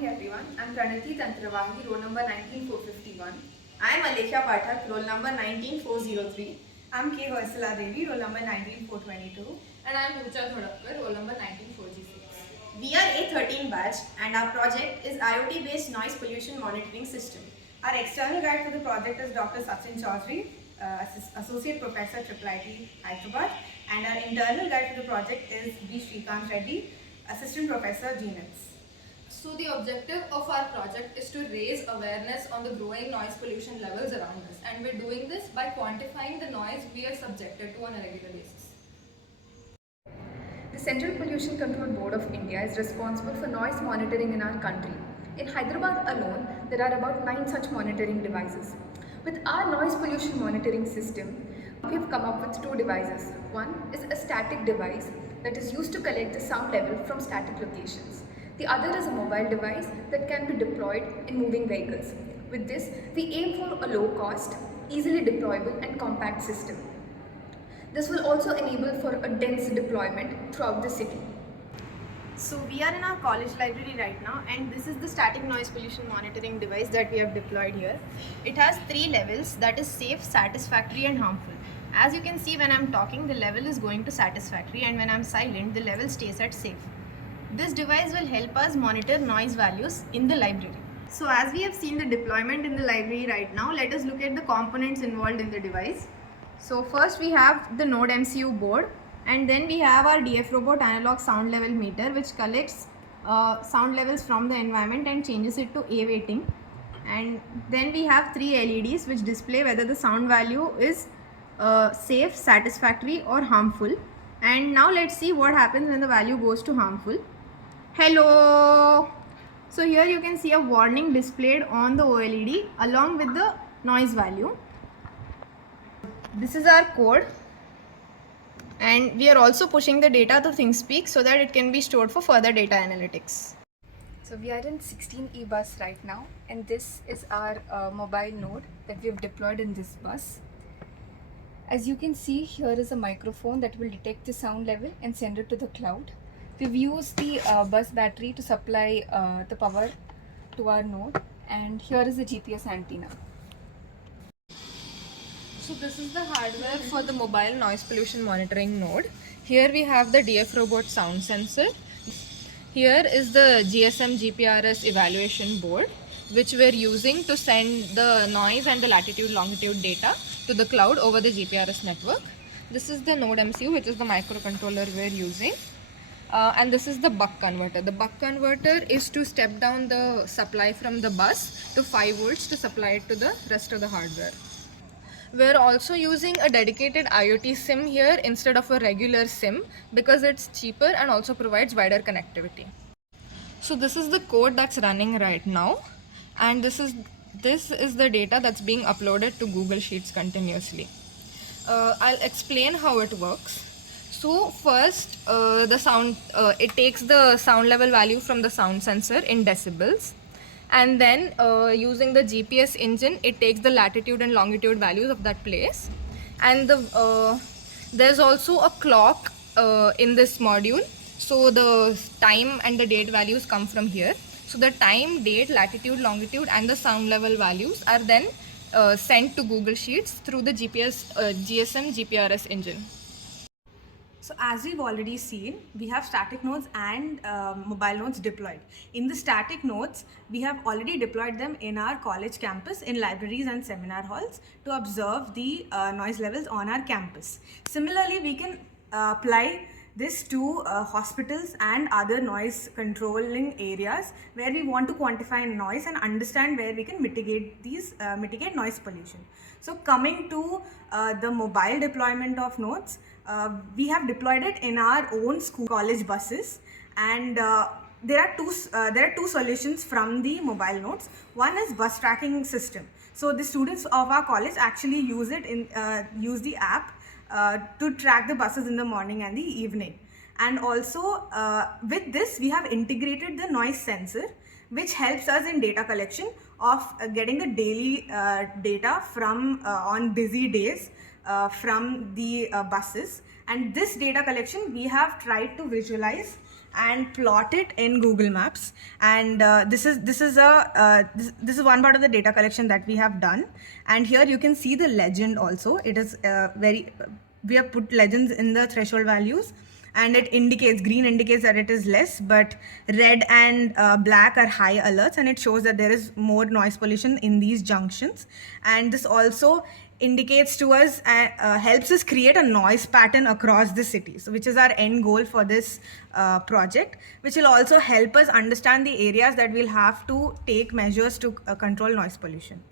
morning everyone. I'm Pranati Tantravahi, roll number 19451. I am Alesha Pathak, roll number 19403. I'm K. Varsala Devi, roll number 19422. And I'm Rucha Thodakkar, roll number 19406. We are A13 batch and our project is IoT based noise pollution monitoring system. Our external guide for the project is Dr. Sachin Chaudhary, Associate Professor IIIT Hyderabad, and our internal guide for the project is B. Srikanth Reddy, Assistant Professor GNITS. So the objective of our project is to raise awareness on the growing noise pollution levels around us, and we're doing this by quantifying the noise we are subjected to on a regular basis. The Central Pollution Control Board of India is responsible for noise monitoring in our country. In Hyderabad alone, there are about 9 such monitoring devices. With our noise pollution monitoring system, we have come up with 2 devices. One is a static device that is used to collect the sound level from static locations. The other is a mobile device that can be deployed in moving vehicles. With this, we aim for a low cost, easily deployable and compact system. This will also enable for a dense deployment throughout the city. So we are in our college library right now, and this is the static noise pollution monitoring device that we have deployed here. It has 3 levels, that is safe, satisfactory and harmful. As you can see, when I am talking, the level is going to satisfactory, and when I am silent, the level stays at safe. This device will help us monitor noise values in the library. So as we have seen the deployment in the library right now, let us look at the components involved in the device. So first we have the Node MCU board, and then we have our DF Robot analog sound level meter, which collects sound levels from the environment and changes it to A weighting. And then we have 3 LEDs which display whether the sound value is safe, satisfactory or harmful. And now let's see what happens when the value goes to harmful. Hello! So here you can see a warning displayed on the OLED along with the noise value. This is our code, and we are also pushing the data to ThinkSpeak so that it can be stored for further data analytics. So we are in 16E bus right now, and this is our mobile node that we have deployed in this bus. As you can see, here is a microphone that will detect the sound level and send it to the cloud. We've used the bus battery to supply the power to our node, and here is the GPS antenna. So this is the hardware for the mobile noise pollution monitoring node. Here we have the DF Robot sound sensor. Here is the GSM GPRS evaluation board, which we're using to send the noise and the latitude longitude data to the cloud over the GPRS network. This is the Node MCU, which is the microcontroller we're using. And this is the buck converter. The buck converter is to step down the supply from the bus to 5 volts to supply it to the rest of the hardware. We're also using a dedicated IoT SIM here instead of a regular SIM because it's cheaper and also provides wider connectivity. So this is the code that's running right now, and this is the data that's being uploaded to Google Sheets continuously. I'll explain how it works. So first, it takes the sound level value from the sound sensor in decibels, and then using the GPS engine, it takes the latitude and longitude values of that place. And there's also a clock in this module, so the time and the date values come from here. So the time, date, latitude, longitude and the sound level values are then sent to Google Sheets through the GSM GPRS engine. So as we've already seen, we have static nodes and mobile nodes deployed. In the static nodes, we have already deployed them in our college campus, in libraries and seminar halls to observe the noise levels on our campus. Similarly, we can apply this to hospitals and other noise controlling areas where we want to quantify noise and understand where we can mitigate noise pollution. So coming to the mobile deployment of nodes, we have deployed it in our own college buses, and there are two solutions from the mobile nodes. One is bus tracking system. So the students of our college actually use the app to track the buses in the morning and the evening. And also with this, we have integrated the noise sensor, which helps us in data collection of getting the daily data from on busy days from the buses. And this data collection we have tried to visualize and plot it in Google Maps. And this is one part of the data collection that we have done. And here you can see the legend also. It is we have put legends in the threshold values, and it indicates, green indicates that it is less, but red and black are high alerts, and it shows that there is more noise pollution in these junctions. And this also indicates to us, helps us create a noise pattern across the city, so which is our end goal for this project, which will also help us understand the areas that we'll have to take measures to control noise pollution.